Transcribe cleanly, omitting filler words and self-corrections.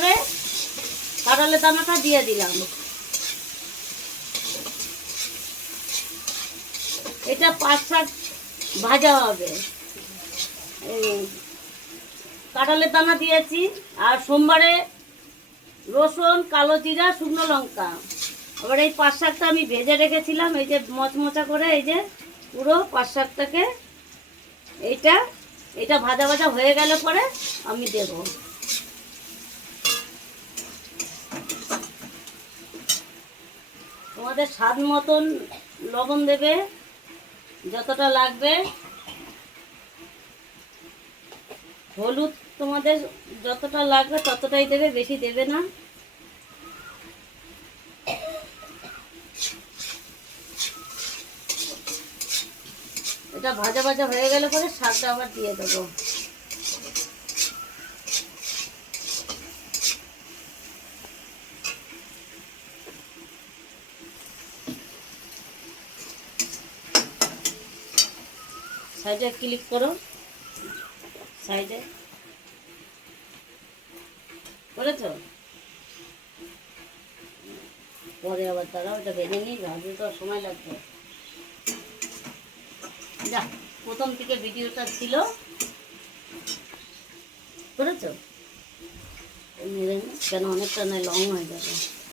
করে কাঁঠালের দানাটা দিয়ে দিলাম। এটা 5-7 ভাজা হবে। কাঁঠালের দানা দিয়েছি, আর সোমবারে রসুন, কালো জিরা, শুকনো লঙ্কা। আবার এই পাঁচ শাকটা আমি ভেজে রেখেছিলাম, এই যে মচমচা করে, এই যে পুরো পাঁচ শাকটাকে এটা ভাজা ভাজা হয়ে গেলে পরে আমি দেব। তোমাদের স্বাদ মতন লবণ দেবে, যতটা লাগবে। হলুদ তোমাদের যতটা লাগবে ততটাই দেবে, বেশি দেবে না। এটা ভাজা ভাজা হয়ে গেলে পরে শাকটা আবার দিয়ে দেবো। সাইডে ক্লিক করো, সাইডে করেছো? পরে আবার তারা ওটা ভেজে নিই, ভাজতে তো সময় লাগবে। যা, প্রথম থেকে ভিডিওটা ছিল, করেছো? কেন অনেকটা নয়, লং হয়ে যাবে।